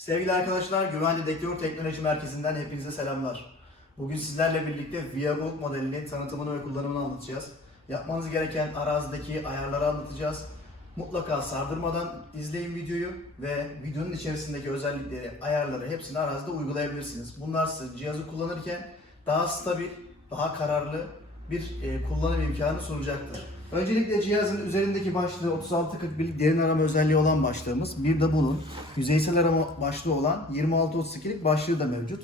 Sevgili arkadaşlar, Güven Dedektör Teknoloji Merkezi'nden hepinize selamlar. Bugün sizlerle birlikte Viagold modelinin tanıtımını ve kullanımını anlatacağız. Yapmanız gereken arazideki ayarları anlatacağız. Mutlaka sardırmadan izleyin videoyu ve videonun içerisindeki özellikleri, ayarları hepsini arazide uygulayabilirsiniz. Bunlar size cihazı kullanırken daha stabil, daha kararlı bir e, kullanım imkanı sunacaktır. Öncelikle cihazın üzerindeki başlığı 3641 derin arama özelliği olan başlığımız. Bir de bunun yüzeysel arama başlığı olan 2632'lik başlığı da mevcut.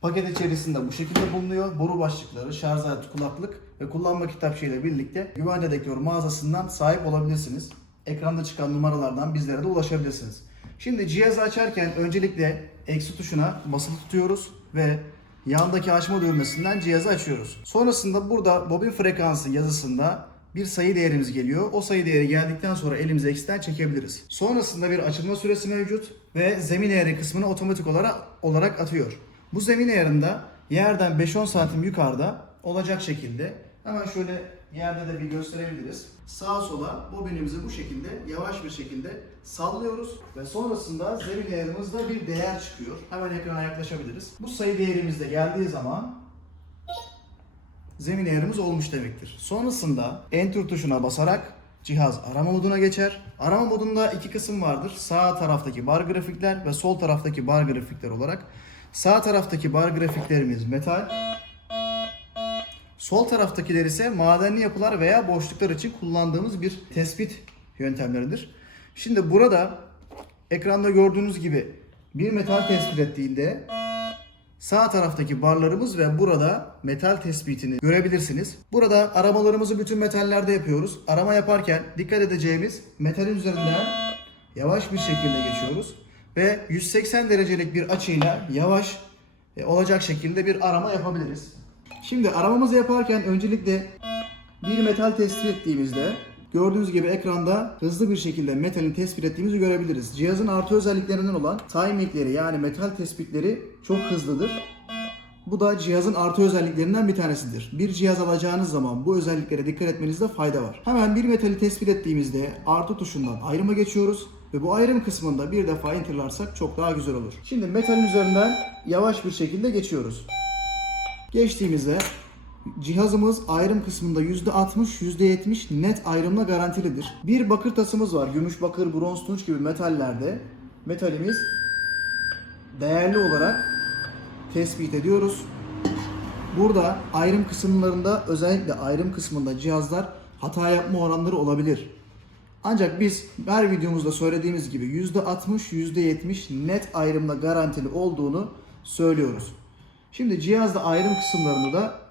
Paket içerisinde bu şekilde bulunuyor. Boru başlıkları, şarj aleti, kulaklık ve kullanma kitapçığı ile birlikte güven dedektör mağazasından sahip olabilirsiniz. Ekranda çıkan numaralardan bizlere de ulaşabilirsiniz. Şimdi cihazı açarken öncelikle eksi tuşuna basılı tutuyoruz ve yandaki açma düğmesinden cihazı açıyoruz. Sonrasında burada bobin frekansı yazısında bir sayı değerimiz geliyor. O sayı değeri geldikten sonra elimizi eksiden çekebiliriz. Sonrasında bir açılma süresi mevcut ve zemin eğri kısmını otomatik olarak olarak atıyor. Bu zemin eğrinde yerden 5-10 santim yukarıda olacak şekilde hemen şöyle yerde de bir gösterebiliriz. Sağa sola bobinimizi bu şekilde yavaş bir şekilde sallıyoruz ve sonrasında zemin eğrimizde bir değer çıkıyor. Hemen ekrana yaklaşabiliriz. Bu sayı değerimiz de geldiği zaman zemin eğrimiz olmuş demektir. Sonrasında Enter tuşuna basarak cihaz arama moduna geçer. Arama modunda iki kısım vardır. Sağ taraftaki bar grafikler ve sol taraftaki bar grafikler olarak. Sağ taraftaki bar grafiklerimiz metal. Sol taraftakiler ise madenli yapılar veya boşluklar için kullandığımız bir tespit yöntemleridir. Şimdi burada ekranda gördüğünüz gibi bir metal tespit ettiğinde Sağ taraftaki barlarımız ve burada metal tespitini görebilirsiniz. Burada aramalarımızı bütün metallerde yapıyoruz. Arama yaparken dikkat edeceğimiz metalin üzerinden yavaş bir şekilde geçiyoruz. Ve 180 derecelik bir açıyla yavaş e, olacak şekilde bir arama yapabiliriz. Şimdi aramamızı yaparken öncelikle bir metal tespit ettiğimizde Gördüğünüz gibi ekranda hızlı bir şekilde metalin tespit ettiğimizi görebiliriz. Cihazın artı özelliklerinden olan timingleri yani metal tespitleri çok hızlıdır. Bu da cihazın artı özelliklerinden bir tanesidir. Bir cihaz alacağınız zaman bu özelliklere dikkat etmenizde fayda var. Hemen bir metali tespit ettiğimizde artı tuşundan ayrıma geçiyoruz ve bu ayrım kısmında bir defa enterlarsak çok daha güzel olur. Şimdi metalin üzerinden yavaş bir şekilde geçiyoruz. Geçtiğimizde Cihazımız ayrım kısmında %60, %70 net ayrımla garantilidir. Bir bakır tasımız var. Gümüş, bakır, bronz, tunç gibi metallerde metalimiz değerli olarak tespit ediyoruz. Burada ayrım kısımlarında özellikle ayrım kısmında cihazlar hata yapma oranları olabilir. Ancak biz her videomuzda söylediğimiz gibi %60, %70 net ayrımla garantili olduğunu söylüyoruz. Şimdi cihazda ayrım kısımlarını da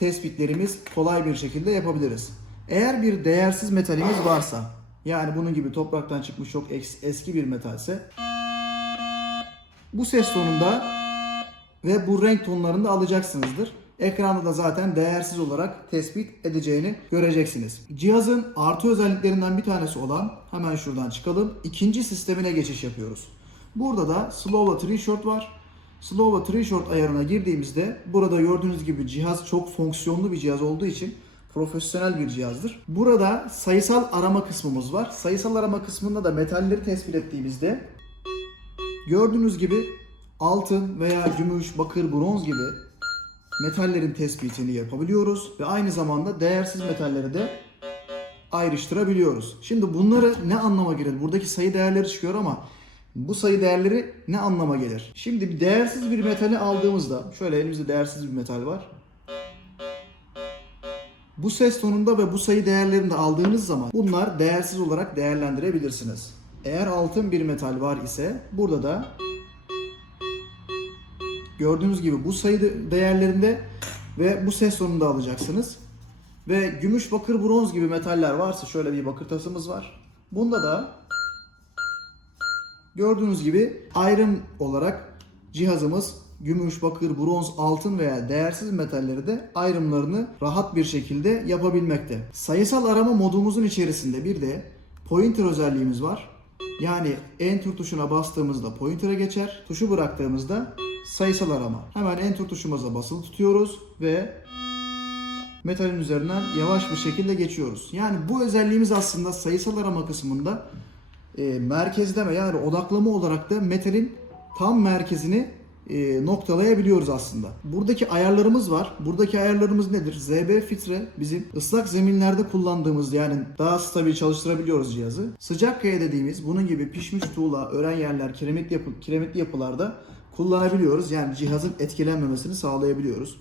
tespitlerimiz kolay bir şekilde yapabiliriz. Eğer bir değersiz metalimiz varsa, yani bunun gibi topraktan çıkmış çok eski bir metalse, bu ses tonunda ve bu renk tonlarında alacaksınızdır. Ekranda da zaten değersiz olarak tespit edeceğini göreceksiniz. Cihazın artı özelliklerinden bir tanesi olan, hemen şuradan çıkalım, ikinci sistemine geçiş yapıyoruz. Burada da Slow'la Tree Short var. Slow'la Tree ayarına girdiğimizde burada gördüğünüz gibi cihaz çok fonksiyonlu bir cihaz olduğu için profesyonel bir cihazdır. Burada sayısal arama kısmımız var. Sayısal arama kısmında da metalleri tespit ettiğimizde gördüğünüz gibi altın veya gümüş, bakır, bronz gibi metallerin tespitini yapabiliyoruz ve aynı zamanda değersiz metalleri de ayrıştırabiliyoruz. Şimdi bunları ne anlama gelir? Buradaki sayı değerleri çıkıyor ama bu sayı değerleri ne anlama gelir? Şimdi bir değersiz bir metali aldığımızda, şöyle elimizde değersiz bir metal var. Bu ses tonunda ve bu sayı değerlerini de aldığınız zaman bunlar değersiz olarak değerlendirebilirsiniz. Eğer altın bir metal var ise burada da gördüğünüz gibi bu sayı değerlerinde ve bu ses tonunda alacaksınız. Ve gümüş, bakır, bronz gibi metaller varsa şöyle bir bakır tasımız var. Bunda da Gördüğünüz gibi ayrım olarak cihazımız gümüş, bakır, bronz, altın veya değersiz metalleri de ayrımlarını rahat bir şekilde yapabilmekte. Sayısal arama modumuzun içerisinde bir de pointer özelliğimiz var. Yani enter tuşuna bastığımızda pointer'a geçer. Tuşu bıraktığımızda sayısal arama. Hemen enter tuşumuza basılı tutuyoruz ve metalin üzerinden yavaş bir şekilde geçiyoruz. Yani bu özelliğimiz aslında sayısal arama kısmında e, merkezleme yani odaklama olarak da metalin tam merkezini e, noktalayabiliyoruz aslında. Buradaki ayarlarımız var. Buradaki ayarlarımız nedir? ZB filtre bizim ıslak zeminlerde kullandığımız yani daha stabil çalıştırabiliyoruz cihazı. Sıcak kaya dediğimiz bunun gibi pişmiş tuğla, ören yerler, kiremitli, yapı, kiremitli yapılarda kullanabiliyoruz. Yani cihazın etkilenmemesini sağlayabiliyoruz.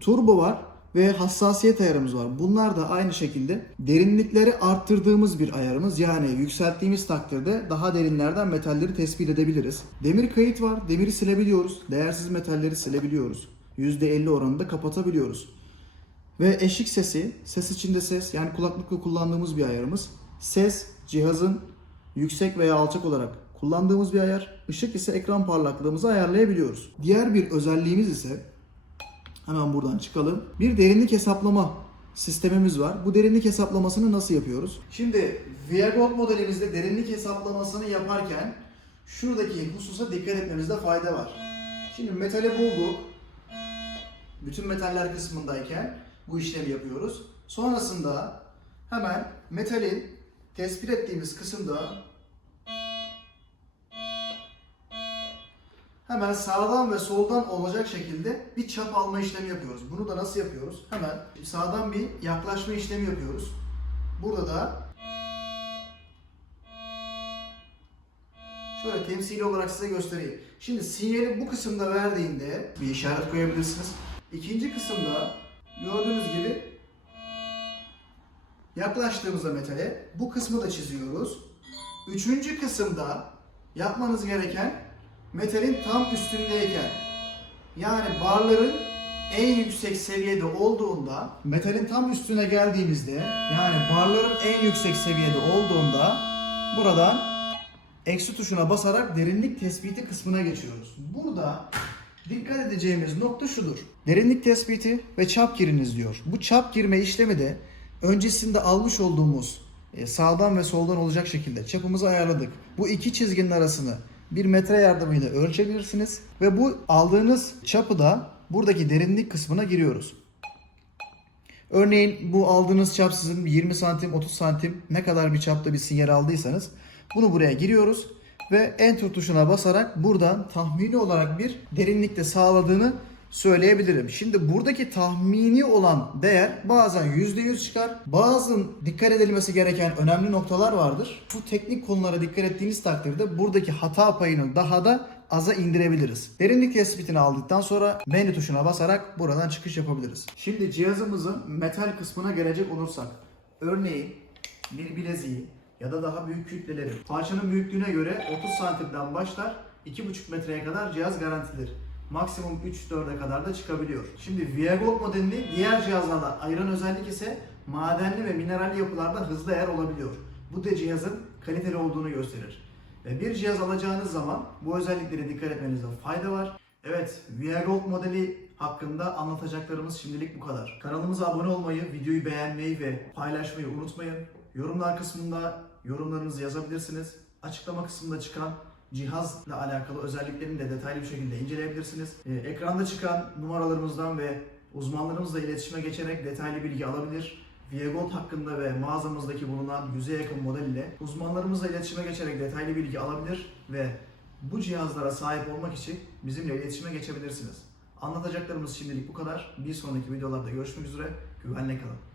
Turbo var ve hassasiyet ayarımız var. Bunlar da aynı şekilde derinlikleri arttırdığımız bir ayarımız. Yani yükselttiğimiz takdirde daha derinlerden metalleri tespit edebiliriz. Demir kayıt var. Demiri silebiliyoruz. Değersiz metalleri silebiliyoruz. %50 oranında kapatabiliyoruz. Ve eşik sesi, ses içinde ses yani kulaklıkla kullandığımız bir ayarımız. Ses cihazın yüksek veya alçak olarak kullandığımız bir ayar. Işık ise ekran parlaklığımızı ayarlayabiliyoruz. Diğer bir özelliğimiz ise Hemen buradan çıkalım. Bir derinlik hesaplama sistemimiz var. Bu derinlik hesaplamasını nasıl yapıyoruz? Şimdi Viagold modelimizde derinlik hesaplamasını yaparken şuradaki hususa dikkat etmemizde fayda var. Şimdi metali bulduk. Bütün metaller kısmındayken bu işlemi yapıyoruz. Sonrasında hemen metalin tespit ettiğimiz kısımda Hemen sağdan ve soldan olacak şekilde bir çap alma işlemi yapıyoruz. Bunu da nasıl yapıyoruz? Hemen sağdan bir yaklaşma işlemi yapıyoruz. Burada da şöyle temsili olarak size göstereyim. Şimdi sinyali bu kısımda verdiğinde bir işaret koyabilirsiniz. İkinci kısımda gördüğünüz gibi yaklaştığımızda metale bu kısmı da çiziyoruz. Üçüncü kısımda yapmanız gereken metalin tam üstündeyken yani barların en yüksek seviyede olduğunda metalin tam üstüne geldiğimizde yani barların en yüksek seviyede olduğunda buradan eksi tuşuna basarak derinlik tespiti kısmına geçiyoruz. Burada dikkat edeceğimiz nokta şudur. Derinlik tespiti ve çap giriniz diyor. Bu çap girme işlemi de öncesinde almış olduğumuz e, sağdan ve soldan olacak şekilde çapımızı ayarladık. Bu iki çizginin arasını bir metre yardımıyla ölçebilirsiniz ve bu aldığınız çapı da buradaki derinlik kısmına giriyoruz. Örneğin bu aldığınız çap sizin 20 santim 30 santim ne kadar bir çapta bir sinyal aldıysanız bunu buraya giriyoruz ve enter tuşuna basarak buradan tahmini olarak bir derinlikte sağladığını söyleyebilirim. Şimdi buradaki tahmini olan değer bazen %100 çıkar. Bazı dikkat edilmesi gereken önemli noktalar vardır. Bu teknik konulara dikkat ettiğiniz takdirde buradaki hata payını daha da aza indirebiliriz. Derinlik tespitini aldıktan sonra menü tuşuna basarak buradan çıkış yapabiliriz. Şimdi cihazımızın metal kısmına gelecek olursak örneğin bir bileziği ya da daha büyük kütleleri parçanın büyüklüğüne göre 30 santimden başlar 2,5 metreye kadar cihaz garantilidir maksimum 3-4'e kadar da çıkabiliyor. Şimdi Viagold modelini diğer cihazlarla ayıran özellik ise madenli ve mineralli yapılarda hızlı eğer olabiliyor. Bu da cihazın kaliteli olduğunu gösterir. Ve bir cihaz alacağınız zaman bu özelliklere dikkat etmenizde fayda var. Evet, Viagold modeli hakkında anlatacaklarımız şimdilik bu kadar. Kanalımıza abone olmayı, videoyu beğenmeyi ve paylaşmayı unutmayın. Yorumlar kısmında yorumlarınızı yazabilirsiniz. Açıklama kısmında çıkan cihazla alakalı özelliklerini de detaylı bir şekilde inceleyebilirsiniz. Ee, ekranda çıkan numaralarımızdan ve uzmanlarımızla iletişime geçerek detaylı bilgi alabilir. Viagold hakkında ve mağazamızdaki bulunan 100'e yakın model ile uzmanlarımızla iletişime geçerek detaylı bilgi alabilir ve bu cihazlara sahip olmak için bizimle iletişime geçebilirsiniz. Anlatacaklarımız şimdilik bu kadar. Bir sonraki videolarda görüşmek üzere. Güvenle kalın.